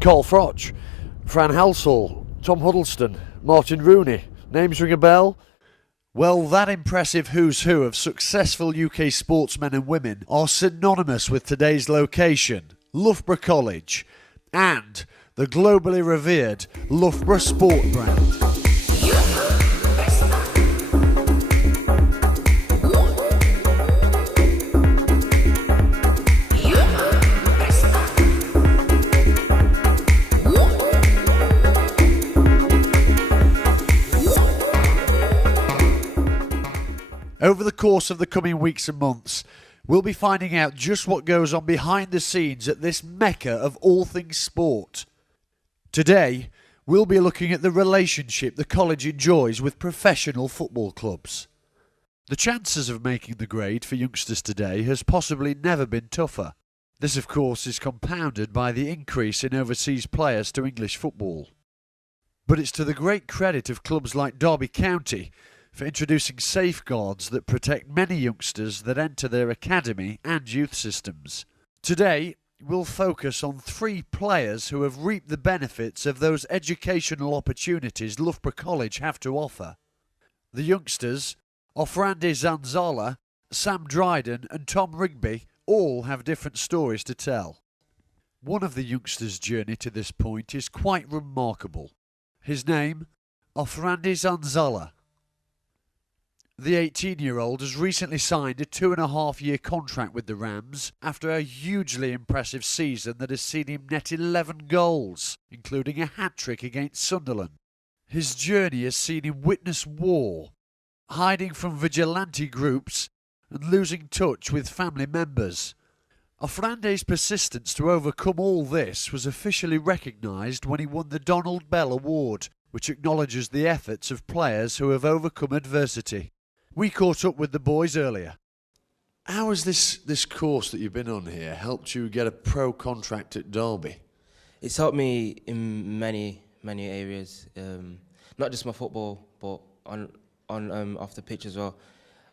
Cole Froch, Fran Halsall, Tom Huddleston, Martin Rooney. Names ring a bell? Well, that impressive who's who of successful UK sportsmen and women are synonymous with today's location, Loughborough College, and the globally revered Loughborough sport brand. Over the course of the coming weeks and months, we'll be finding out just what goes on behind the scenes at this mecca of all things sport. Today, we'll be looking at the relationship the college enjoys with professional football clubs. The chances of making the grade for youngsters today has possibly never been tougher. This, of course, is compounded by the increase in overseas players to English football. But it's to the great credit of clubs like Derby County for introducing safeguards that protect many youngsters that enter their academy and youth systems. Today, we'll focus on 3 players who have reaped the benefits of those educational opportunities Loughborough College have to offer. The youngsters, Ofrande Zanzala, Sam Dryden and Tom Rigby, all have different stories to tell. One of the youngsters' journey to this point is quite remarkable. His name, Ofrande Zanzala. The 18-year-old has recently signed a 2.5-year contract with the Rams after a hugely impressive season that has seen him net 11 goals, including a hat-trick against Sunderland. His journey has seen him witness war, hiding from vigilante groups and losing touch with family members. Ofrande's persistence to overcome all this was officially recognised when he won the Donald Bell Award, which acknowledges the efforts of players who have overcome adversity. We caught up with the boys earlier. How has this course that you've been on here helped you get a pro contract at Derby? It's helped me in many areas, not just my football, but on off the pitch as well.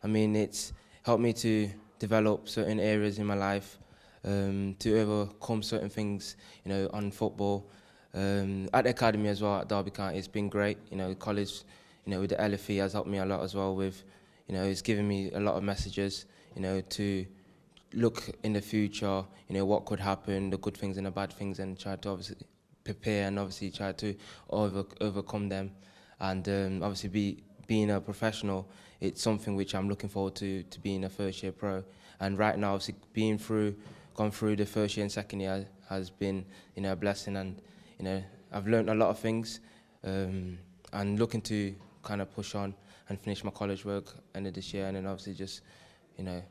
I mean, it's helped me to develop certain areas in my life, to overcome certain things, you know, on football. At the academy as well at Derby County, it's been great. You know, college, you know, with the LFE has helped me a lot as well with. You know, it's given me a lot of messages, you know, to look in the future, you know, what could happen, the good things and the bad things, and try to obviously prepare and obviously try to overcome them. And obviously being a professional, it's something which I'm looking forward to being a first year pro. And right now, obviously gone through the first year and second year has been, you know, a blessing. And, you know, I've learned a lot of things and looking to kind of push on and finish my college work end of this year, and then obviously just, you know,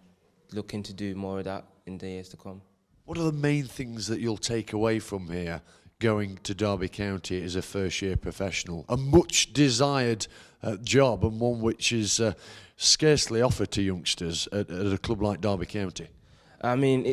looking to do more of that in the years to come. What are the main things that you'll take away from here going to Derby County as a first year professional? A much desired job, and one which is scarcely offered to youngsters at a club like Derby County. I mean,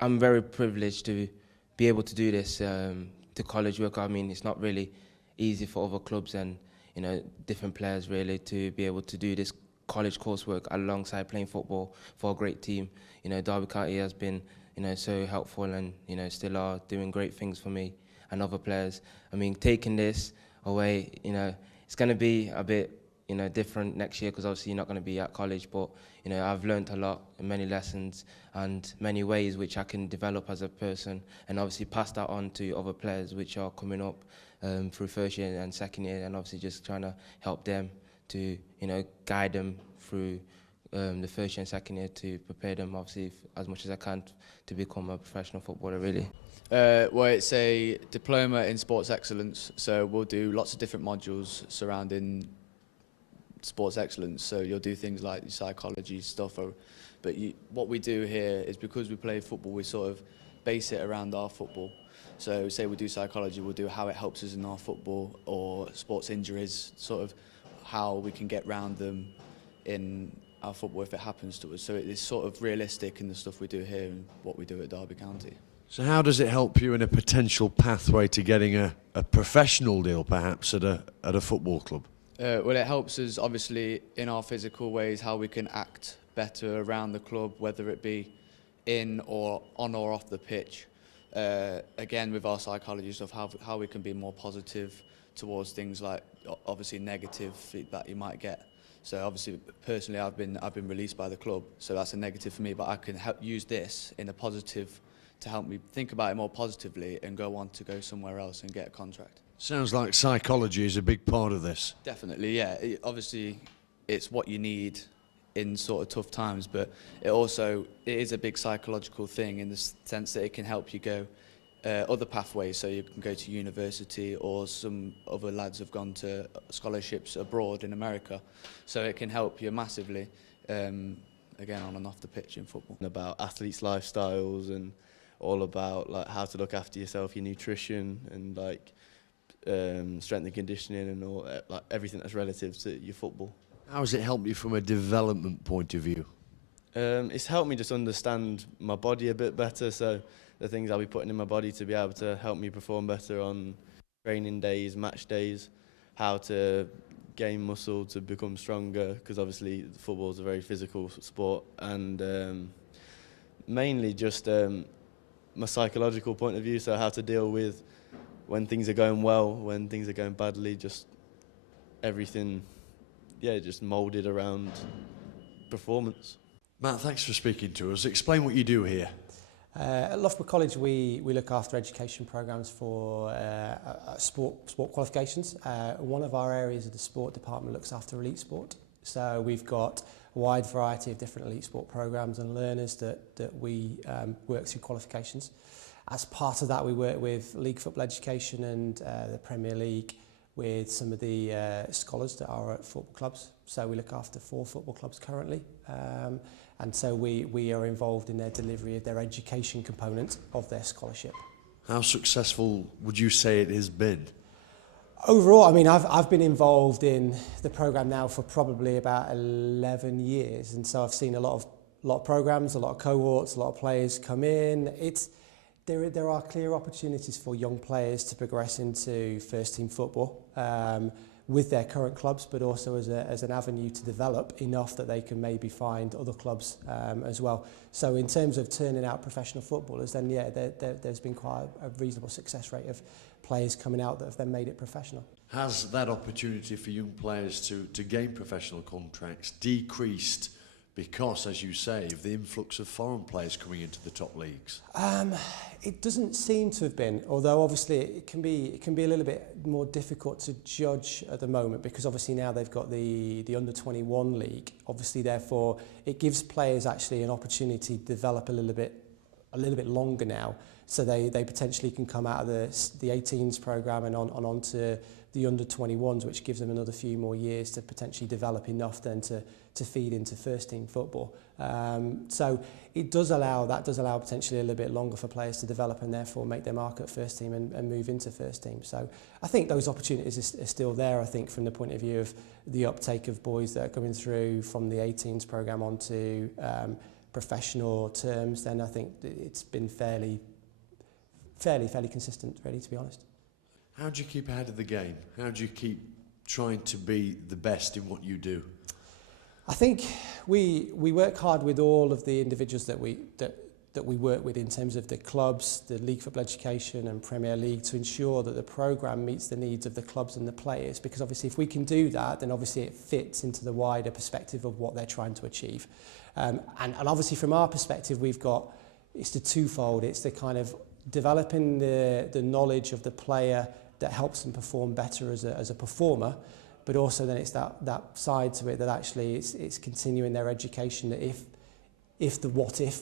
I'm very privileged to be able to do this, to college work. I mean, it's not really easy for other clubs and, you know, different players really to be able to do this college coursework alongside playing football for a great team. You know, Derby County has been, you know, so helpful and, you know, still are doing great things for me and other players. I mean, taking this away, you know, it's going to be a bit, you know, different next year because obviously you're not going to be at college, but, you know, I've learned a lot, many lessons and many ways which I can develop as a person and obviously pass that on to other players which are coming up through first year and second year, and obviously just trying to help them to, you know, guide them through the first year and second year to prepare them obviously as much as I can to become a professional footballer really. Well, it's a diploma in sports excellence, so we'll do lots of different modules surrounding sports excellence. So you'll do things like psychology stuff, but what we do here is because we play football, we sort of base it around our football. So say we do psychology, we'll do how it helps us in our football, or sports injuries, sort of how we can get round them in our football if it happens to us. So it is sort of realistic in the stuff we do here and what we do at Derby County. So how does it help you in a potential pathway to getting a professional deal perhaps at a football club? Well, it helps us obviously in our physical ways, how we can act better around the club, whether it be in or on or off the pitch. again with our psychology stuff, how we can be more positive towards things like obviously negative feedback you might get. So obviously personally I've been released by the club, so that's a negative for me, but I can help use this in a positive to help me think about it more positively and go on to go somewhere else and get a contract. Sounds like psychology is a big part of this. Definitely, yeah. Obviously it's what you need in sort of tough times, but it is a big psychological thing in the sense that it can help you go other pathways, so you can go to university, or some other lads have gone to scholarships abroad in America, so it can help you massively, again on and off the pitch in football. About athletes' lifestyles and all about like how to look after yourself, your nutrition, and like strength and conditioning, and all like everything that's relative to your football. How has it helped you from a development point of view? It's helped me just understand my body a bit better, so the things I'll be putting in my body to be able to help me perform better on training days, match days, how to gain muscle to become stronger, because obviously football is a very physical sport, and mainly just my psychological point of view, so how to deal with when things are going well, when things are going badly, just everything, yeah, just moulded around performance. Matt, thanks for speaking to us. Explain what you do here. At Loughborough College, we look after education programmes for sport qualifications. One of our areas of the sport department looks after elite sport. So we've got a wide variety of different elite sport programmes and learners that we work through qualifications. As part of that, we work with league football education and the Premier League with some of the scholars that are at football clubs. So we look after 4 football clubs currently. And so we are involved in their delivery of their education component of their scholarship. How successful would you say it has been? Overall, I mean, I've been involved in the programme now for probably about 11 years, and so I've seen a lot of programmes, a lot of cohorts, a lot of players come in. There are clear opportunities for young players to progress into first team football with their current clubs, but also as an avenue to develop enough that they can maybe find other clubs as well. So in terms of turning out professional footballers, then yeah, there's been quite a reasonable success rate of players coming out that have then made it professional. Has that opportunity for young players to gain professional contracts decreased because, as you say, of the influx of foreign players coming into the top leagues? It doesn't seem to have been, although obviously it can be a little bit more difficult to judge at the moment, because obviously now they've got the under-21 league. Obviously, therefore, it gives players actually an opportunity to develop a little bit longer now. So they potentially can come out of the 18s programme and on to the under-21s, which gives them another few more years to potentially develop enough then to feed into first team football. So that does allow potentially a little bit longer for players to develop and therefore make their mark at first team and move into first team. So I think those opportunities are still there, I think, from the point of view of the uptake of boys that are coming through from the 18s programme onto professional terms. Then I think it's been fairly consistent, really, to be honest. How do you keep ahead of the game? How do you keep trying to be the best in what you do? I think we work hard with all of the individuals that we work with in terms of the clubs, the League Football Education and Premier League, to ensure that the programme meets the needs of the clubs and the players, because obviously if we can do that, then obviously it fits into the wider perspective of what they're trying to achieve. And obviously from our perspective, it's the twofold. It's the kind of developing the knowledge of the player that helps them perform better as a performer, but also then it's that side to it that actually it's continuing their education, that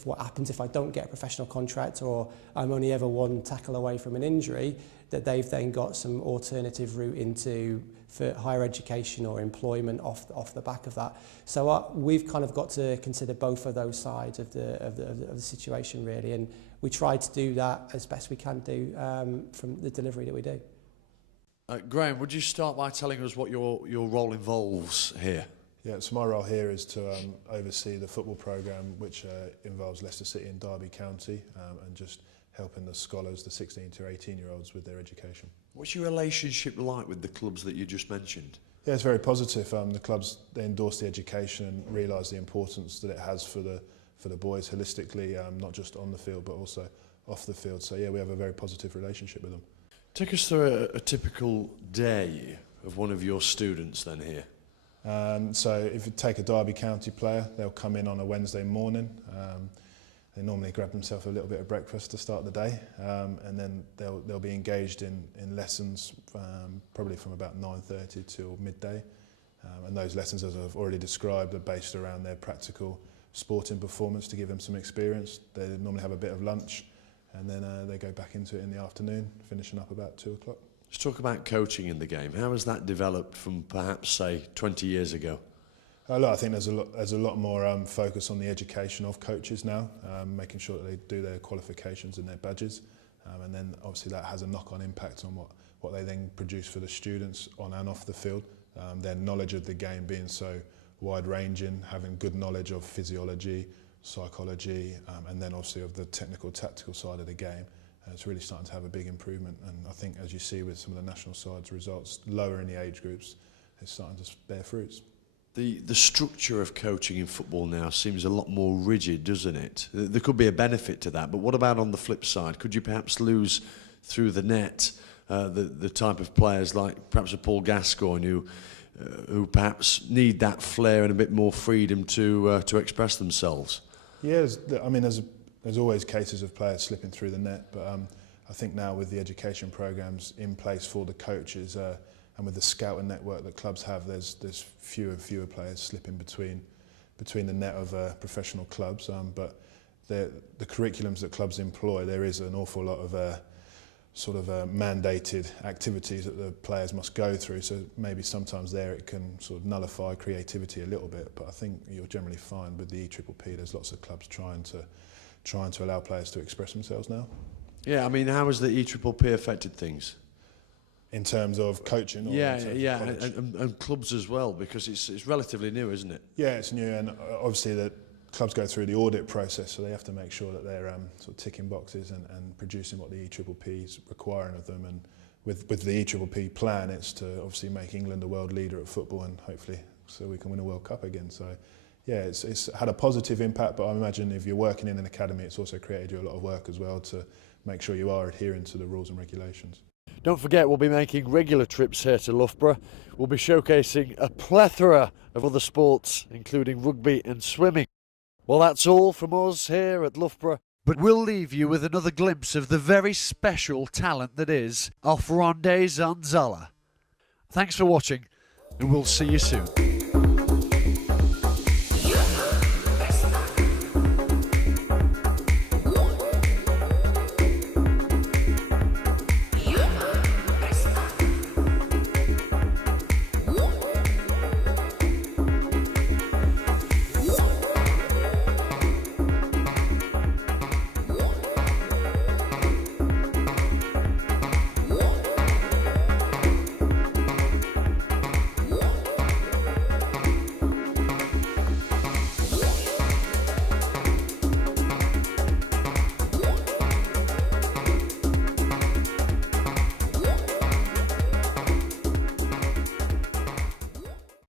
what happens if I don't get a professional contract, or I'm only ever one tackle away from an injury, that they've then got some alternative route into for higher education or employment off the back of that. So we've kind of got to consider both of those sides of the situation, really, and we try to do that as best we can do from the delivery that we do. Graham, would you start by telling us what your role involves here? Yeah, so my role here is to oversee the football programme, which involves Leicester City and Derby County, and just helping the scholars, the 16 to 18-year-olds, with their education. What's your relationship like with the clubs that you just mentioned? Yeah, it's very positive. The clubs, they endorse the education and realise the importance that it has for the boys holistically, not just on the field but also off the field. So yeah, we have a very positive relationship with them. Take us through a typical day of one of your students then here. So if you take a Derby County player, they'll come in on a Wednesday morning. They normally grab themselves a little bit of breakfast to start the day, and then they'll be engaged in lessons probably from about 9:30 till midday. And those lessons, as I've already described, are based around their practical sporting performance to give them some experience. They normally have a bit of lunch, and then they go back into it in the afternoon, finishing up about 2 o'clock. Let's talk about coaching in the game. How has that developed from perhaps, say, 20 years ago? Look, I think there's a lot more focus on the education of coaches now, making sure that they do their qualifications and their badges, and then obviously that has a knock-on impact on what they then produce for the students on and off the field. Their knowledge of the game being so wide-ranging, having good knowledge of physiology, psychology, and then obviously of the technical, tactical side of the game. It's really starting to have a big improvement, and I think, as you see with some of the national sides results lower in the age groups, it's starting to bear fruits. The structure of coaching in football now seems a lot more rigid, doesn't it? There could be a benefit to that, but what about on the flip side? Could you perhaps lose through the net the type of players like perhaps a Paul Gascoigne who perhaps need that flair and a bit more freedom to express themselves? Yeah, I mean, there's always cases of players slipping through the net, but I think now with the education programs in place for the coaches, and with the scouting network that clubs have, there's fewer and fewer players slipping between the net of professional clubs. But the curriculums that clubs employ, there is an awful lot of mandated activities that the players must go through. So maybe sometimes there it can sort of nullify creativity a little bit. But I think you'll generally find with the EPPP, there's lots of clubs trying to allow players to express themselves now. Yeah, I mean, how has the EPPP affected things? In terms of coaching? Or and clubs as well, because it's relatively new, isn't it? Yeah, it's new, and obviously the clubs go through the audit process, so they have to make sure that they're sort of ticking boxes and producing what the EPPP is requiring of them. And with the EPPP plan, it's to obviously make England a world leader at football, and hopefully so we can win a World Cup again. So yeah, it's had a positive impact, but I imagine if you're working in an academy, it's also created you a lot of work as well to make sure you are adhering to the rules and regulations. Don't forget, we'll be making regular trips here to Loughborough. We'll be showcasing a plethora of other sports, including rugby and swimming. Well, that's all from us here at Loughborough, but we'll leave you with another glimpse of the very special talent that is Offronde Zanzala. Thanks for watching, and we'll see you soon.